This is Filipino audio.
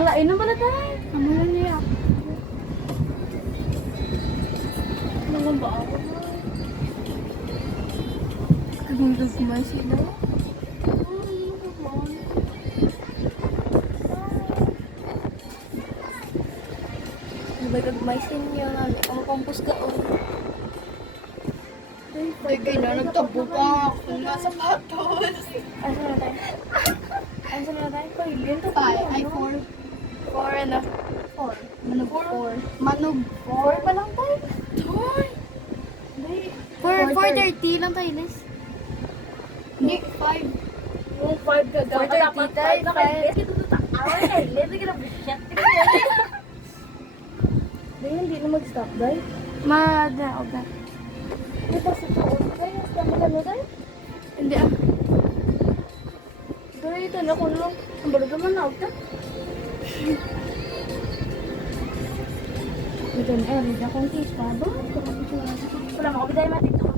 Halain na pala tayo. Ano na niya? Ano ba ako? Ang gagmay sila. May gagmay siya nga. Ang kompos ka o. Ay, kayo na nagtabo pa ako nga sapatos. Asa na tayo? Asa na tayo? Pahilin to. Ay, 4. 4 ano? 4. Manog 4. Manog 4 pa lang tayo. 4:30 lang tayo, Liz. Hindi, 5. Yung 5 ka daw. 4:30 tayo, 5. Dahil hindi na mag-stop, dahil. Madaog na. Hindi pa sa taon. Kaya, stop ka na, dahil. Hindi ah. Dahil ito na kung lang. Ang balo naman na, uta. Ito na, rin akong kita ba? Wala mo, kapitay matito.